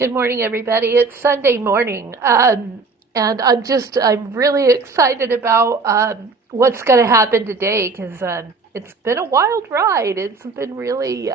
Good morning, everybody. It's Sunday morning, and I'm really excited about what's going to happen today because it's been a wild ride. It's been really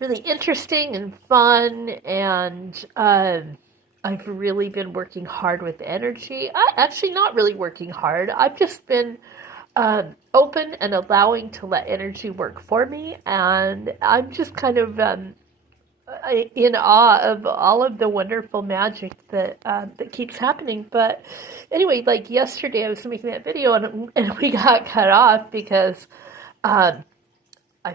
interesting and fun, and I've really been working hard with energy. Actually, not really working hard. I've just been open and allowing to let energy work for me, and I'm just kind of in awe of all of the wonderful magic that keeps happening. But anyway, like yesterday, I was making that video and we got cut off because I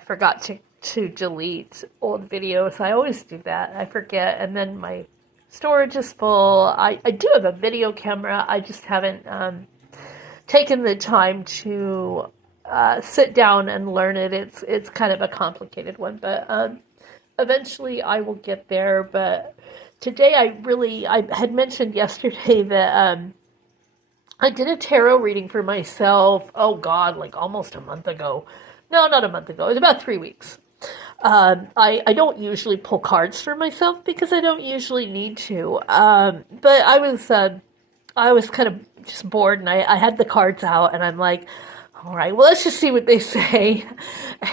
forgot to delete old videos. I always do that. I forget, and then my storage is full. I do have a video camera. I just haven't taken the time to sit down and learn it. It's kind of a complicated one, but eventually I will get there. But today I had mentioned yesterday that I did a tarot reading for myself. Oh God, like almost a month ago. No, not a month ago. It was about 3 weeks. I don't usually pull cards for myself because I don't usually need to. But I was kind of just bored, and I had the cards out, and I'm like, all right, well, let's just see what they say.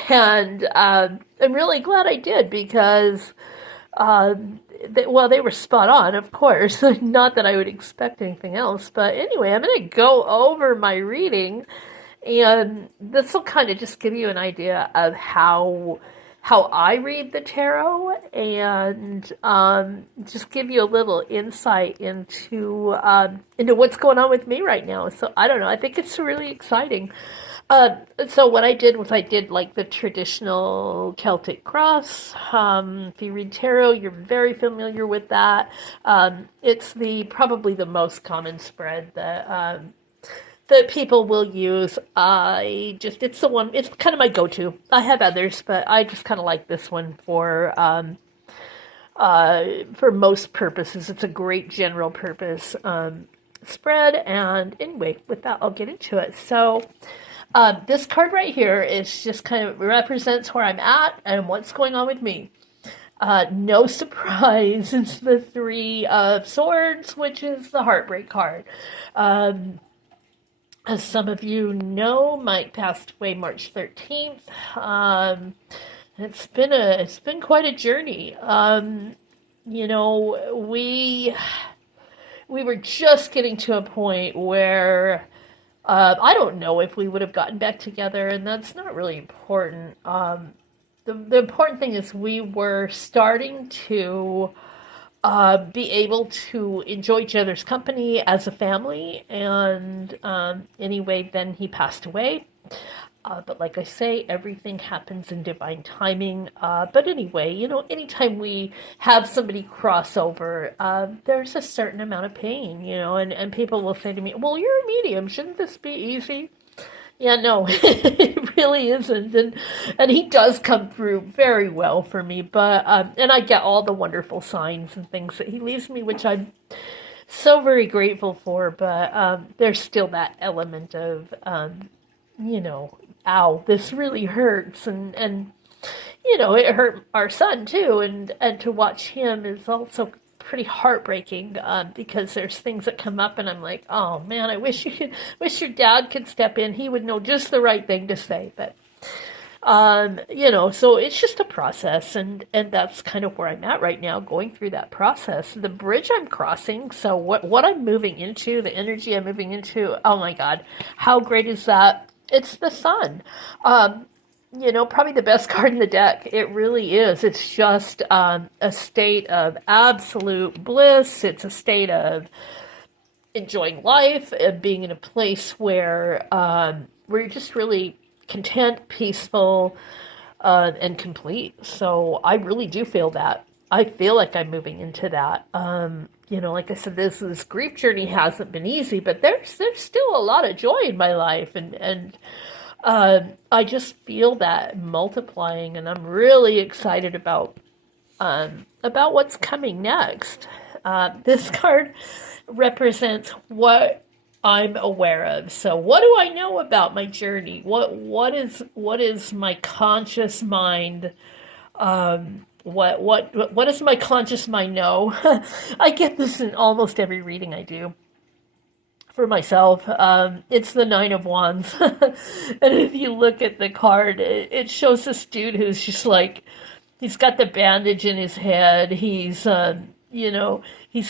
And I'm really glad I did because, they were spot on, of course. Not that I would expect anything else. But anyway, I'm going to go over my reading, and this will kind of just give you an idea of how I read the tarot, and just give you a little insight into what's going on with me right now. So I don't know. I think it's really exciting. So what I did was I did like the traditional Celtic cross. If you read tarot, you're very familiar with that. It's probably the most common spread that people will use. It's the one, it's kind of my go-to. I have others, but I just kind of like this one for most purposes. It's a great general purpose spread. And anyway, with that, I'll get into it. So this card right here is just kind of represents where I'm at and what's going on with me. No surprise, it's the Three of Swords, which is the heartbreak card. As some of you know, Mike passed away March 13th. It's been quite a journey. We were just getting to a point where I don't know if we would have gotten back together, and that's not really important. The important thing is we were starting to be able to enjoy each other's company as a family. And anyway, then he passed away. But like I say, everything happens in divine timing. But anyway, anytime we have somebody cross over, there's a certain amount of pain, and people will say to me, well, you're a medium. Shouldn't this be easy? Yeah, no, it really isn't, and he does come through very well for me. But and I get all the wonderful signs and things that he leaves me, which I'm so very grateful for. But there's still that element of, ow, this really hurts, and it hurt our son too, and to watch him is also pretty heartbreaking, because there's things that come up and I'm like, oh man, I wish your dad could step in. He would know just the right thing to say. But so it's just a process, and that's kind of where I'm at right now, going through that process. The bridge I'm crossing, so what I'm moving into, the energy I'm moving into, oh my God, how great is that? It's the sun. Probably the best card in the deck. It really is. It's just a state of absolute bliss. It's a state of enjoying life, of being in a place where you're just really content, peaceful, and complete. So I really do feel that. I feel like I'm moving into that. Like I said, this grief journey hasn't been easy, but there's still a lot of joy in my life, and I just feel that multiplying, and I'm really excited about what's coming next. This card represents what I'm aware of. So, what do I know about my journey? What is my conscious mind what does my conscious mind know? I get this in almost every reading I do for myself. It's the Nine of Wands. And if you look at the card, it shows this dude who's just like, he's got the bandage in his head. He's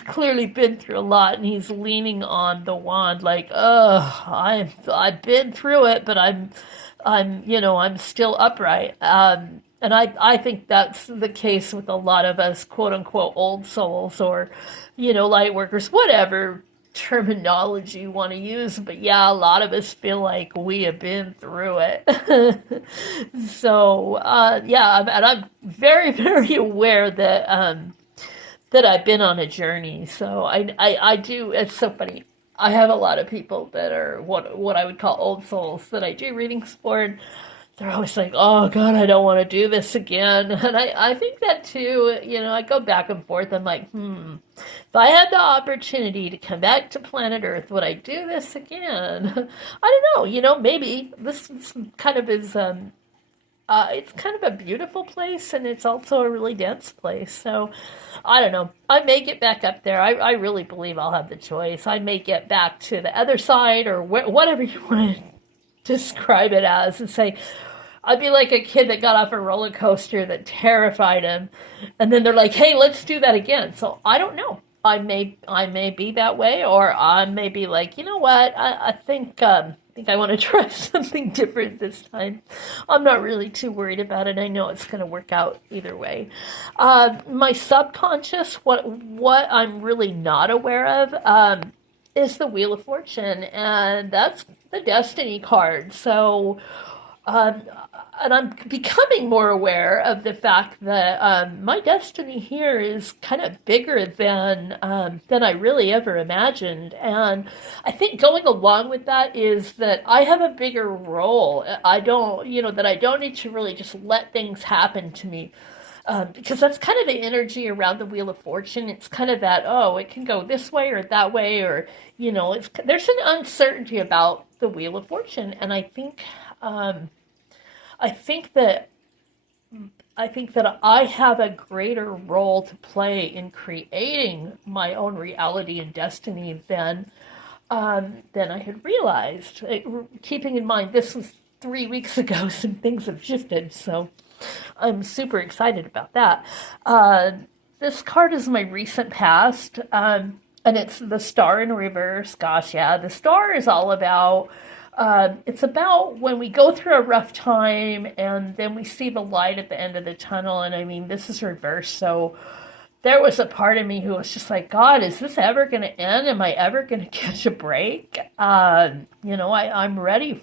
clearly been through a lot, and he's leaning on the wand, like, oh, I've been through it, but I'm still upright. And I think that's the case with a lot of us, quote unquote, old souls, or, light workers, whatever terminology you want to use. But yeah, a lot of us feel like we have been through it. So, yeah, and I'm very, very aware that I've been on a journey. So I do, it's so funny. I have a lot of people that are what I would call old souls that I do readings for, and they're always like, oh God, I don't want to do this again. And I think that too, I go back and forth. I'm like, if I had the opportunity to come back to planet Earth, would I do this again? I don't know, maybe this kind of is, it's kind of a beautiful place, and it's also a really dense place. So I don't know. I may get back up there. I really believe I'll have the choice. I may get back to the other side, or whatever you want to describe it as, and say, I'd be like a kid that got off a roller coaster that terrified him, and then they're like, hey, let's do that again. So I don't know. I may be that way, or I may be like, you know what? I think I want to try something different this time. I'm not really too worried about it. I know it's going to work out either way. My subconscious, what I'm really not aware of, is the Wheel of Fortune, and that's the Destiny card. So, and I'm becoming more aware of the fact that my destiny here is kind of bigger than I really ever imagined. And I think going along with that is that I have a bigger role. I don't need to really just let things happen to me. Because that's kind of the energy around the Wheel of Fortune. It's kind of that, oh, it can go this way or that way, or, there's an uncertainty about the Wheel of Fortune. And I think that I have a greater role to play in creating my own reality and destiny than I had realized. Keeping in mind, this was 3 weeks ago, some things have shifted, so I'm super excited about that. This card is my recent past, and it's the Star in reverse. Gosh, yeah, the Star is all about, it's about when we go through a rough time and then we see the light at the end of the tunnel. And I mean, this is reverse, so there was a part of me who was just like, God, is this ever going to end? Am I ever going to catch a break? I'm ready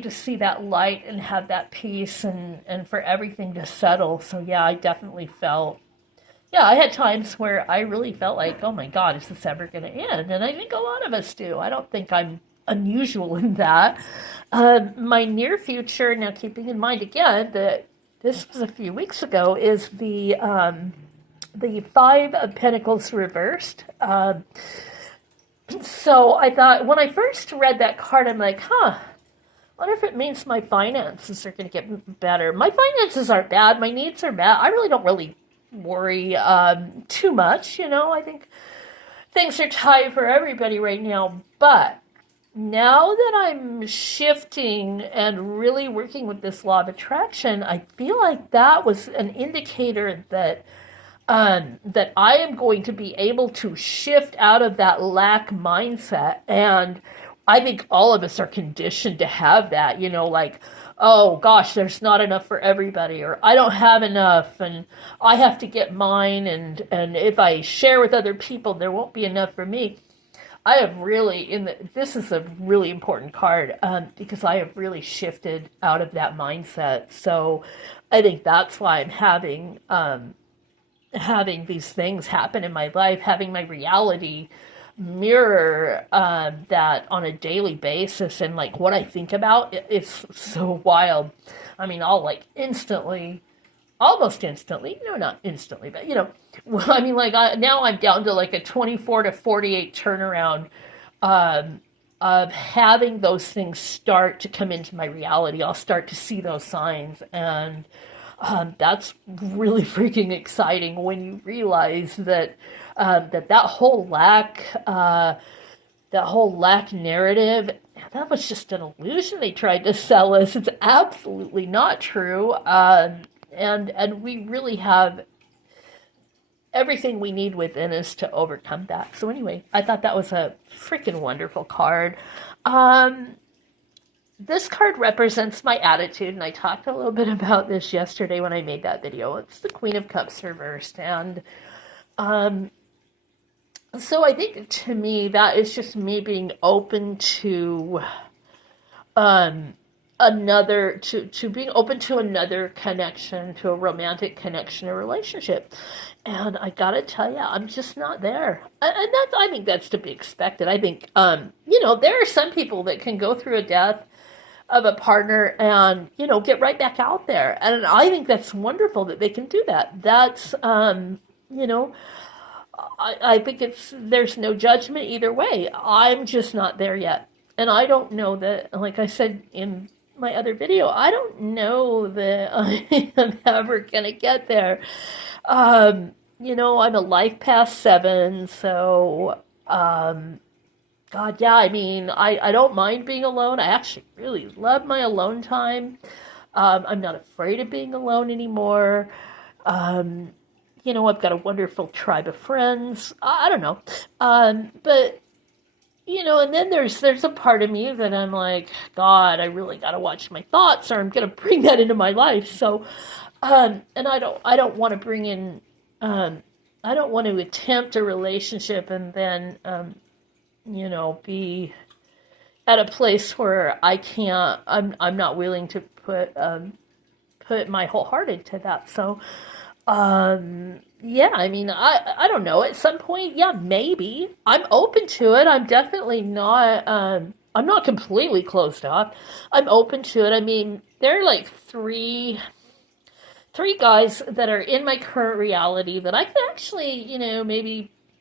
to see that light and have that peace and for everything to settle. So yeah, I definitely felt, I had times where I really felt like, oh my God, is this ever going to end? And I think a lot of us do. I don't think I'm unusual in that. My near future, now keeping in mind again that this was a few weeks ago, is the Five of Pentacles reversed. So I thought, when I first read that card, I'm like, I wonder if it means my finances are going to get better. My finances aren't bad. My needs are bad. I really don't worry too much. I think things are tight for everybody right now. But now that I'm shifting and really working with this law of attraction, I feel like that was an indicator that that I am going to be able to shift out of that lack mindset. And I think all of us are conditioned to have that, like, oh gosh, there's not enough for everybody, or I don't have enough, and I have to get mine, and if I share with other people, there won't be enough for me. I have really, this is a really important card, because I have really shifted out of that mindset. So I think that's why I'm having these things happen in my life, having my reality mirror that on a daily basis, and like what I think about, it's so wild. I mean, I'll like almost instantly, not instantly, but I mean, like now I'm down to like a 24 to 48 turnaround of having those things start to come into my reality. I'll start to see those signs, and That's really freaking exciting when you realize that that whole lack narrative, that was just an illusion they tried to sell us. It's absolutely not true. And we really have everything we need within us to overcome that. So anyway, I thought that was a freaking wonderful card. Um, this card represents my attitude, and I talked a little bit about this yesterday when I made that video. It's the Queen of Cups reversed, and um, so I think to me that is just me being open to um, to being open to another connection, to a romantic connection, a relationship. And I gotta tell you, I'm just not there. And that, I think that's to be expected. I think, there are some people that can go through a death of a partner and, get right back out there. And I think that's wonderful that they can do that. That's, you know, I think there's no judgment either way. I'm just not there yet. And I don't know that, like I said in my other video, I don't know that I am ever going to get there. I'm a life past 7, so, God, yeah, I mean, I don't mind being alone. I actually really love my alone time. I'm not afraid of being alone anymore. Um, I've got a wonderful tribe of friends. I don't know. But and then there's a part of me that I'm like, God, I really got to watch my thoughts, or I'm going to bring that into my life. So, and I don't want to bring in, I don't want to attempt a relationship and then, be at a place where I'm not willing to put my whole heart into that. So, yeah, I mean, I don't know. At some point, yeah, maybe. I'm open to it. I'm definitely not, I'm not completely closed off. I'm open to it. I mean, there are like three guys that are in my current reality that I could actually,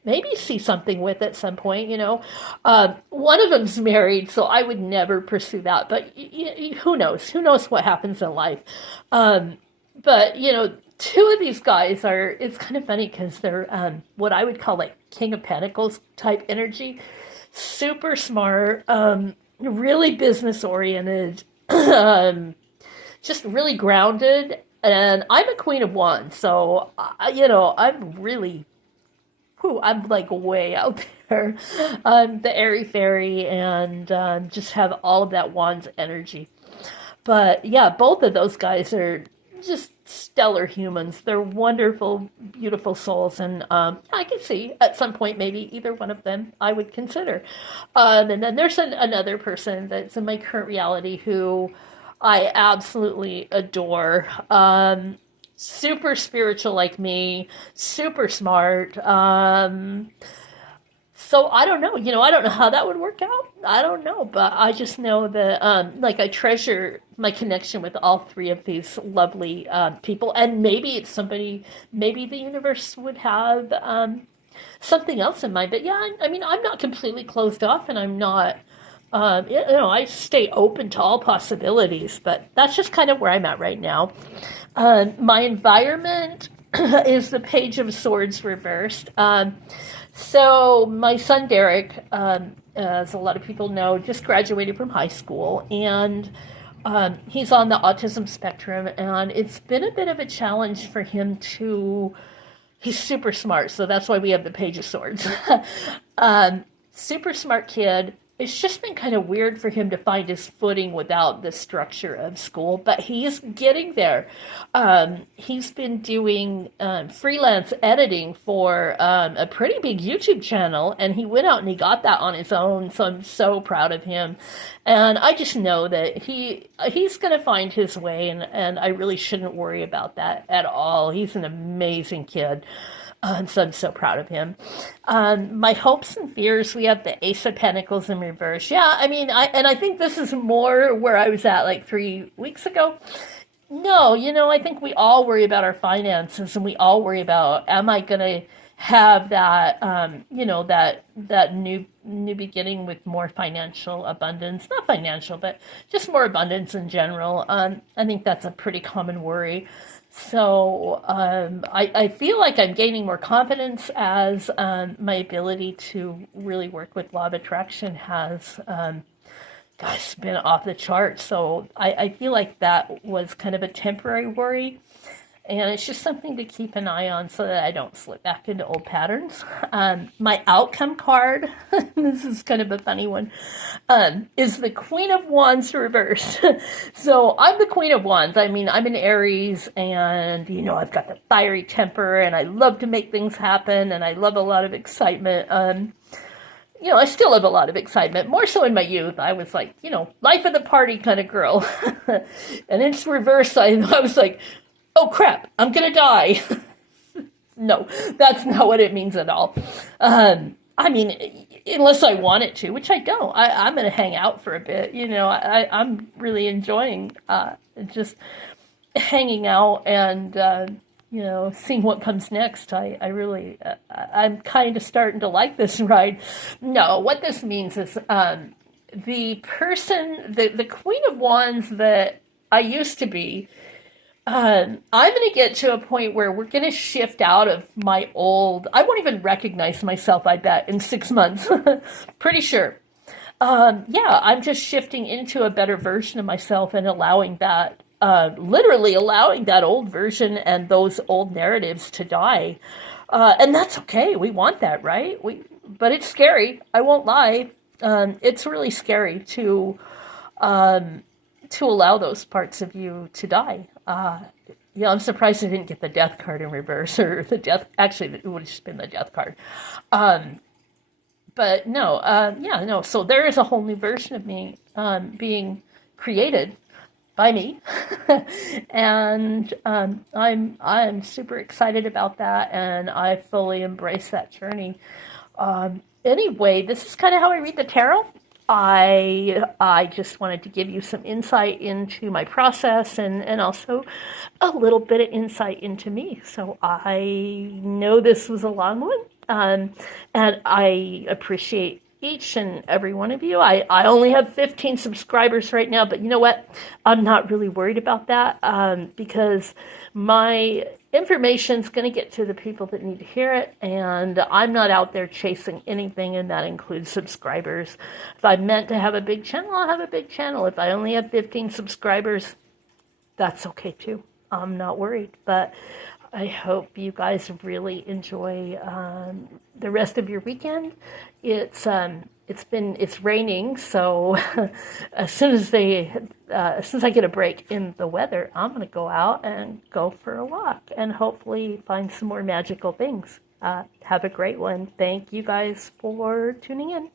maybe see something with at some point. One of them's married, so I would never pursue that. But who knows? Who knows what happens in life? But two of these guys are. It's kind of funny because they're what I would call like King of Pentacles type energy, super smart, really business oriented, just really grounded. And I'm a Queen of Wands, so I'm really, I'm like way out there. I'm the airy fairy, and just have all of that Wands energy. But yeah, both of those guys are just stellar humans. They're wonderful, beautiful souls, and I can see at some point maybe either one of them I would consider. And then there's another person that's in my current reality who I absolutely adore. Super spiritual like me, super smart. So I don't know, I don't know how that would work out. I don't know, but I just know that, like, I treasure my connection with all three of these lovely people. And maybe it's somebody, maybe the universe would have something else in mind. But yeah, I mean, I'm not completely closed off, and I'm not. I stay open to all possibilities, but that's just kind of where I'm at right now. My environment is the Page of Swords reversed. So my son Derek, as a lot of people know, just graduated from high school, and he's on the autism spectrum, and it's been a bit of a challenge for him to. He's super smart, so that's why we have the Page of Swords. Super smart kid. It's just been kind of weird for him to find his footing without the structure of school, but he's getting there. He's been doing freelance editing for a pretty big YouTube channel, and he went out and he got that on his own, so I'm so proud of him. And I just know that he's going to find his way, and I really shouldn't worry about that at all. He's an amazing kid. So I'm so proud of him. My hopes and fears, we have the Ace of Pentacles in reverse. Yeah, I mean, I think this is more where I was at like 3 weeks ago. No, I think we all worry about our finances, and we all worry about, am I going to have that, that new beginning with more financial abundance. Not financial, but just more abundance in general. I think that's a pretty common worry. So I feel like I'm gaining more confidence as my ability to really work with law of attraction has, gosh, been off the charts. So I feel like that was kind of a temporary worry. And it's just something to keep an eye on so that I don't slip back into old patterns. My outcome card, this is kind of a funny one, is the Queen of Wands reversed. So I'm the Queen of Wands. I mean, I'm an Aries, and, I've got the fiery temper, and I love to make things happen, and I love a lot of excitement. I still have a lot of excitement, more so in my youth. I was like, life of the party kind of girl. And it's reversed. I was like, oh crap, I'm gonna die. No, that's not what it means at all. I mean, unless I want it to, which I don't. I'm gonna hang out for a bit. I'm really enjoying just hanging out and seeing what comes next. I'm kind of starting to like this ride. No, what this means is the person, the Queen of Wands that I used to be. I'm going to get to a point where we're going to shift out of my old. I won't even recognize myself, I bet, in 6 months. Pretty sure. Yeah, I'm just shifting into a better version of myself and allowing that, literally allowing that old version and those old narratives to die. And that's okay. We want that, right? But it's scary. I won't lie. It's really scary to allow those parts of you to die. I'm surprised I didn't get the death card in reverse, or the death, actually, it would have just been the death card. But no, so there is a whole new version of me being created by me. And I'm super excited about that, and I fully embrace that journey. Anyway, this is kind of how I read the tarot. I just wanted to give you some insight into my process and also a little bit of insight into me. So I know this was a long one, and I appreciate each and every one of you. I only have 15 subscribers right now, but you know what? I'm not really worried about that because my information's going to get to the people that need to hear it, and I'm not out there chasing anything, and that includes subscribers. If I'm meant to have a big channel, I'll have a big channel. If I only have 15 subscribers, that's okay too. I'm not worried, but I hope you guys really enjoy the rest of your weekend. It's raining, so as soon as I get a break in the weather, I'm going to go out and go for a walk and hopefully find some more magical things. Have a great one. Thank you guys for tuning in.